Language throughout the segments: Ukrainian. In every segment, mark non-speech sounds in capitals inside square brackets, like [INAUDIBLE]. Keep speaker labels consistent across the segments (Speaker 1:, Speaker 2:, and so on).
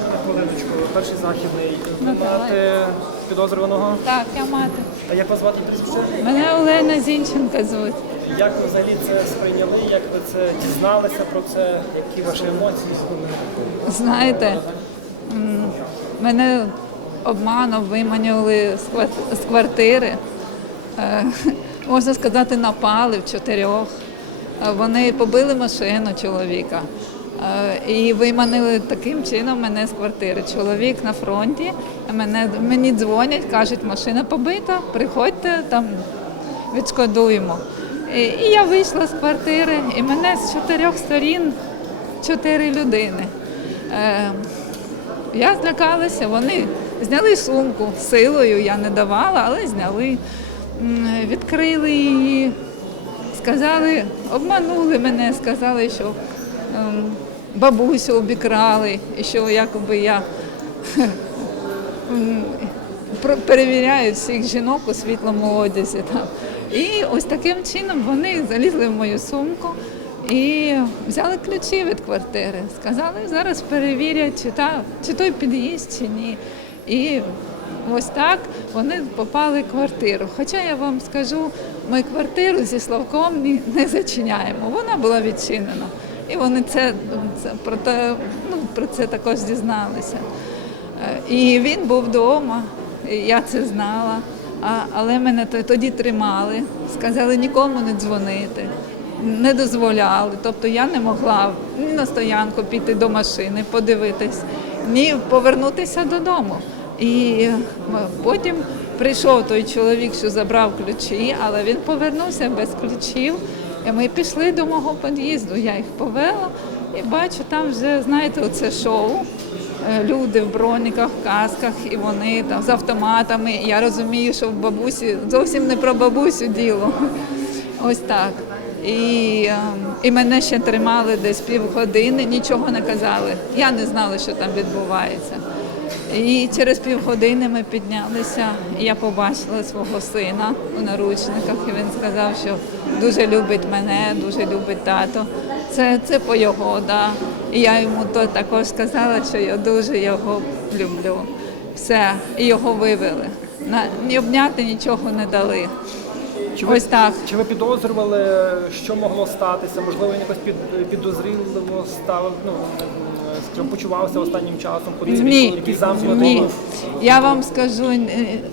Speaker 1: на хвилиночку. Перший західний. Ви
Speaker 2: Ну, давай.
Speaker 1: мати підозрюваного.
Speaker 2: Так, я мати.
Speaker 1: А як вас звати прізвище?
Speaker 2: Мене Олена Зінченка звуть.
Speaker 1: Як ви взагалі це сприйняли? Як ви це дізналися про це? Які ваші емоції?
Speaker 2: Знаєте, м, мене обманом виманювали з квар- з квартири. Е, Можна сказати, напали в чотирьох. Е, Вони побили машину чоловіка і виманили таким чином мене з квартири. Чоловік на фронті, мене, мені дзвонять, кажуть, машина побита, приходьте там, відшкодуємо. І, і я вийшла з квартири, і мене з чотирьох сторін чотири людини. Е, я злякалася, вони зняли сумку силою, я не давала, але зняли, відкрили її, сказали, обманули мене, сказали, що ем, бабусю обікрали, і що якоби я перевіряю всіх жінок у світлому одязі. Там. І ось таким чином вони залізли в мою сумку і взяли ключі від квартири. Сказали, зараз перевірять, чи, та, чи той під'їзд, чи ні. І ось так вони попали в квартиру. Хоча я вам скажу, ми квартиру зі Славком не зачиняємо. Вона була відчинена. І вони це, це про, те, ну, про це також дізналися. Е, І він був вдома, і я це знала. А, але мене тоді тримали, сказали нікому не дзвонити, не дозволяли. Тобто я не могла ні на стоянку піти до машини, подивитись, ні повернутися додому. І е, потім прийшов той чоловік, що забрав ключі, але він повернувся без ключів. І ми пішли до мого під'їзду, я їх повела і бачу, там вже, знаєте, оце шоу. Е, Люди в броніках, в касках, і вони там з автоматами. Я розумію, що в бабусі зовсім не про бабусю діло. Ось так. І, е, і мене ще тримали десь півгодини, нічого не казали. Я не знала, що там відбувається. І через півгодини ми піднялися, і я побачила свого сина у наручниках, і він сказав, що дуже любить мене, дуже любить тато. Це, це по його, да. І я йому то також сказала, що я дуже його люблю. Все, і його вивели. На, ні обняти нічого не дали.
Speaker 1: Чи ви,
Speaker 2: Ось так.
Speaker 1: Чи ви підозрювали, що могло статися? Можливо, він якось під, підозріло став, ну, скажімо, почувався останнім часом,
Speaker 2: Ні, ні. Я вам скажу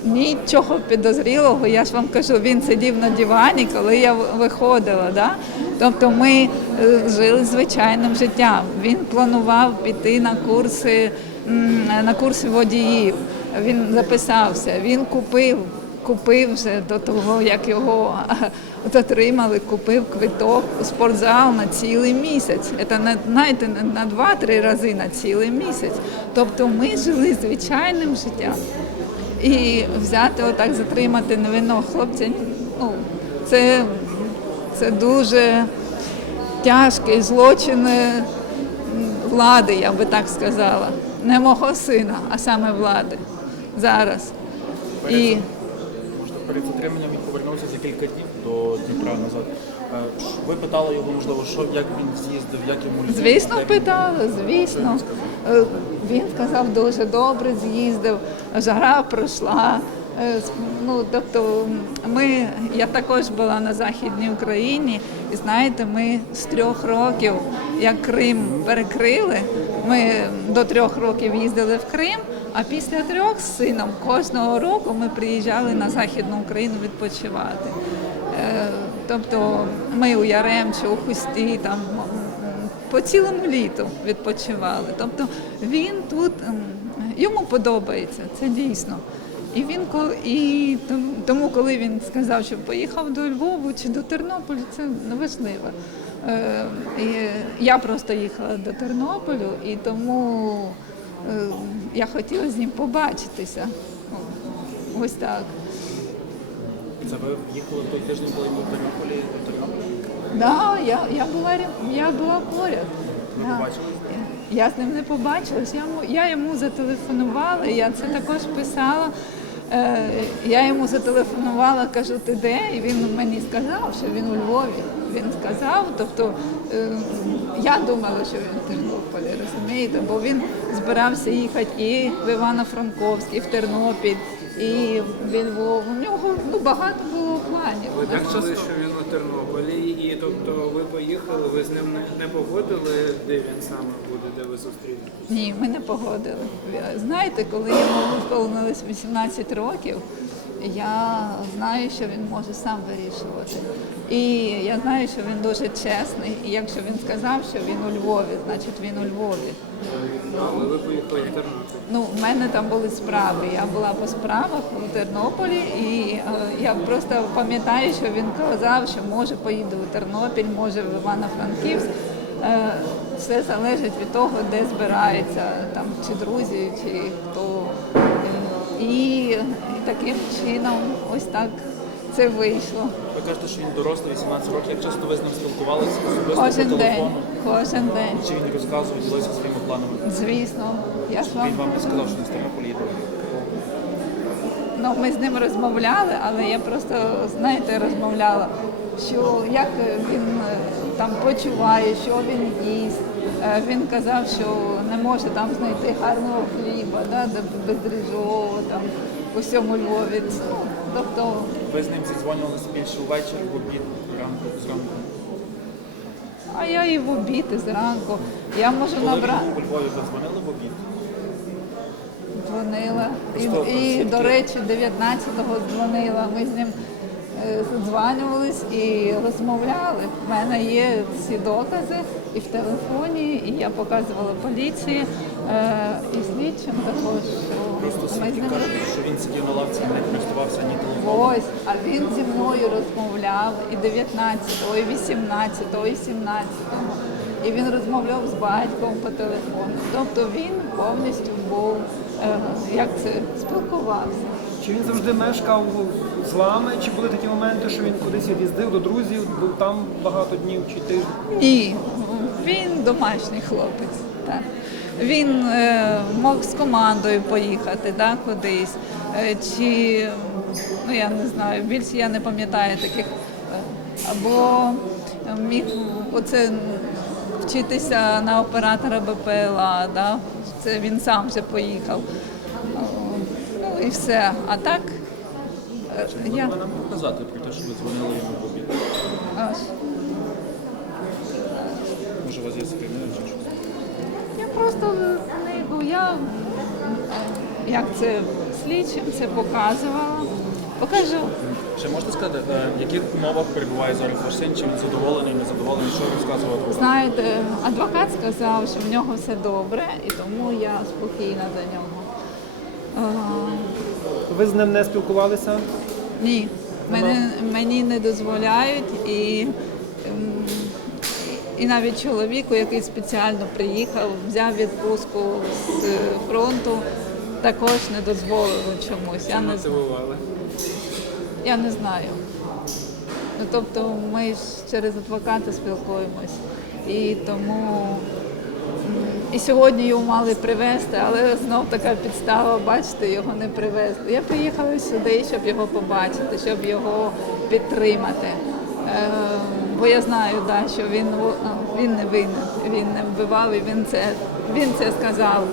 Speaker 2: нічого підозрілого. Я ж вам кажу, він сидів на дивані, коли я виходила. Да? Тобто ми е, жили звичайним життям. Він планував піти на курси, на курси водіїв. Він записався, він купив. Купив вже до того, як його [LAUGHS] затримали, купив квиток у спортзал на цілий місяць. Це не знаєте, на два-три рази на цілий місяць. Тобто ми жили звичайним життям. І взяти отак затримати невинного хлопця, ну це, це дуже тяжкий злочин влади, я би так сказала. Не мого сина, а саме влади зараз. І
Speaker 3: перед затриманням він повернувся за кілька днів до Дніпра назад. Е, Ви питали його, можливо, що як він з'їздив, як йому літати,
Speaker 2: Звісно,
Speaker 3: як він-
Speaker 2: питали, звісно. Е, Він сказав, дуже добре з'їздив, жара пройшла. Е, с- Ну, тобто, ми, я також була на Західній Україні, і знаєте, ми з трьох років, як Крим перекрили, ми до трьох років їздили в Крим, а після трьох з сином кожного року ми приїжджали на Західну Україну відпочивати. Е, Тобто ми у Яремчі, у Хусті, там по цілому літу відпочивали. Тобто він тут ем, йому подобається, це дійсно. І він і тому- коли він сказав, що поїхав до Львову чи до Тернополя, це неважливо. Е, Я просто їхала до Тернополю, і тому я хотіла з ним побачитися. Ось так.
Speaker 3: Це ви їхали той тиждень, коли був в Тернополі до Тернополя?
Speaker 2: Да, я, я була я була поряд.
Speaker 3: Ви
Speaker 2: Да. Я з ним не побачилась. Я, йому- я йому зателефонувала, я це також писала. Е, я йому зателефонувала, кажу, ти де? І він мені сказав, що він у Львові. Він сказав, тобто е, я думала, що він в Тернополі, розумієте? Бо він збирався їхати і в Івано-Франковськ, і в Тернопіль, і в Львов. У нього ну, багато було планів.
Speaker 4: Ви так чули, що він у Тернополі, і тобто ви поїхали, ви з ним не, не погодили, де він саме буде, де ви зустрінетесь?
Speaker 2: Ні, ми не погодили. Знаєте, коли йому виповнилось 18 років, я знаю, що він може сам вирішувати. І я знаю, що він дуже чесний. І якщо він сказав, що він у Львові, значить він у Львові.
Speaker 4: Але ви поїхали в Тернопіль.
Speaker 2: Ну, в мене там були справи. Я була по справах у Тернополі, і е, я просто пам'ятаю, що він казав, що може поїду у Тернопіль, може в Івано-Франківськ. Е, все залежить від того, де збираються там чи друзі, чи хто. І, таким чином ось так це вийшло.
Speaker 3: Ви кажете, що він дорослий, 18 років. Як часто ви з ним спілкувалися особисто
Speaker 2: Кожен
Speaker 3: по
Speaker 2: день,
Speaker 3: телефону?
Speaker 2: кожен день.
Speaker 3: Чи він розказував, ділився своїми планами?
Speaker 2: Звісно, я ж вам
Speaker 3: Він вам не сказав, що він з Тернополя їде.
Speaker 2: Ну, ми з ним розмовляли, але я просто, знаєте, розмовляла, що як він е, там почуває, що він їсть. Е, Він казав, що не може там знайти гарного хліба, да, де бездріжового там у всьому Львові. Ну, Тобто,
Speaker 3: Ви з ним зідзвонювалися більше ввечері, в обід, ранку, зранку.
Speaker 2: а я і в обід, і зранку. Я можу
Speaker 3: Коли
Speaker 2: набрати.
Speaker 3: у Львові, ви дзвонили в обід?
Speaker 2: Дзвонила. І, і до речі, 19-го дзвонила. Ми з ним е, дзвонювались і розмовляли. У мене є всі докази і в телефоні, і я показувала поліції е, і слідчим також.
Speaker 3: Просто
Speaker 2: ним
Speaker 3: кажуть, що він сидів на лавці, не користувався ні телефоном.
Speaker 2: Ось, а він зі мною розмовляв і 19-го, і 18-го, і 17-го. І він розмовляв з батьком по телефону. Тобто він повністю був, е, як це, спілкувався.
Speaker 1: Чи він завжди мешкав з вами? Чи були такі моменти, що він кудись від'їздив до друзів, був там багато днів чи тиждень?
Speaker 2: Ні, він домашній хлопець. Так. Він е, мог з командою поїхати да, кудись. Е, чи, ну я не знаю, більше я не пам'ятаю таких. е, Або міг оце вчитися на оператора БПЛА, да? це він сам вже поїхав. І все. А так е, я.
Speaker 3: Нам показати про те, що ви дзвонили йому в обід?
Speaker 2: аж.
Speaker 3: Може, у вас є скринер чи щось?
Speaker 2: Я просто не ну, я е, як це слідчим це показувала. Покажу.
Speaker 3: Ще можете сказати, е, в яких умовах перебуває зараз ваш син, чи він задоволений, незадоволений, що розказував адвокат?
Speaker 2: Знаєте, адвокат сказав, що в нього все добре, і тому я спокійна за нього. Е,
Speaker 1: Ви з ним не спілкувалися?
Speaker 2: Ні, мене, мені не дозволяють і, ем, і навіть чоловіку, який спеціально приїхав, взяв відпустку з фронту, також не дозволили чомусь. Я не.
Speaker 4: Мотивували.
Speaker 2: я не знаю. Ну, тобто ми ж через адвоката спілкуємось. І тому і сьогодні його мали привезти, але знов така підстава, бачите, його не привезли. Я приїхала сюди, щоб його побачити, щоб його підтримати. Е, бо я знаю, да, що він, він не винен, він не вбивав і він це, він це сказав.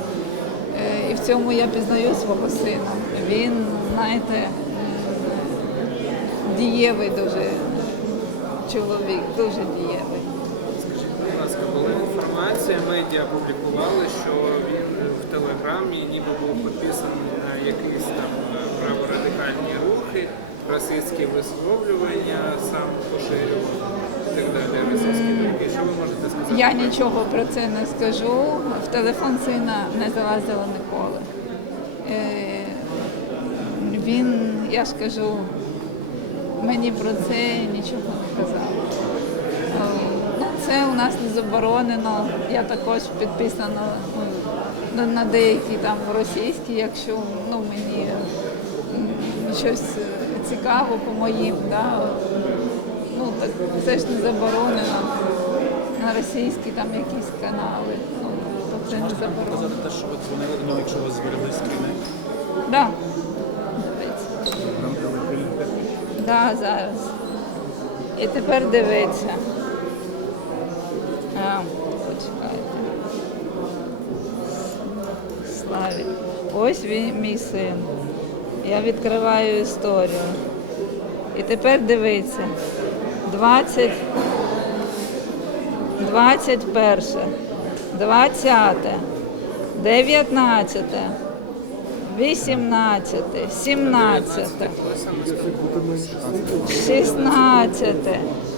Speaker 2: Е, і в цьому я пізнаю свого сина. Він, знаєте, дієвий дуже чоловік, дуже дієвий.
Speaker 4: Інформація, медіа публікували, що він в телеграмі ніби був підписаний на якісь там е, праворадикальні рухи, російські висловлювання, сам поширював і так далі, російські думки. Що ви можете сказати?
Speaker 2: Я нічого про це не скажу. В телефон сина не залазила ніколи. Е, Він, я ж кажу, мені про це нічого не казав. Е, Ну, це у нас не заборонено. Я також підписана ну, на- на деякі там російські, якщо ну, мені щось цікаво по моїм, да, ну так це ж не заборонено. На російські там якісь канали. Ну, то це не заборонено.
Speaker 3: те, що ви дзвонили нього, якщо ви зберегли скрини?
Speaker 2: Да. Дивіться. Да, зараз. І тепер дивіться. Почекайте. Ярославі. Ось він мій син. Я відкриваю історію. І тепер дивіться. 20, 21, 20, 19, 18, 17, 16,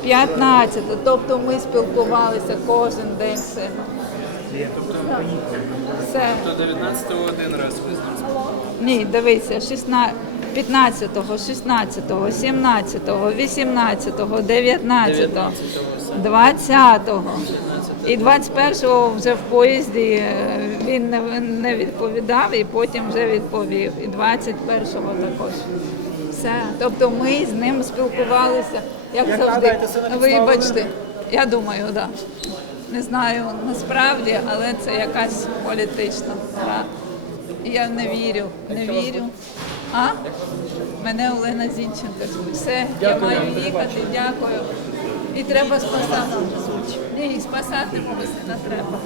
Speaker 2: 15. Тобто ми спілкувалися кожен день з сином. Все.
Speaker 4: То 19-го один раз ви з ним спілкувалися.
Speaker 2: Ні, дивися, 16, 15, 16, 17, 18, 19, 20. І 21-го вже в поїзді е, він не, не відповідав і потім вже відповів. І 21-го також. Все. Тобто ми з ним спілкувалися, як, завжди. Вибачте, я думаю, так. Да. Не знаю насправді, але це якась політична гра. Я не вірю, не вірю. А? Мене Олена Зінченко. Все, я маю їхати, дякую. І треба спасати. Ні, спасати мого сина треба.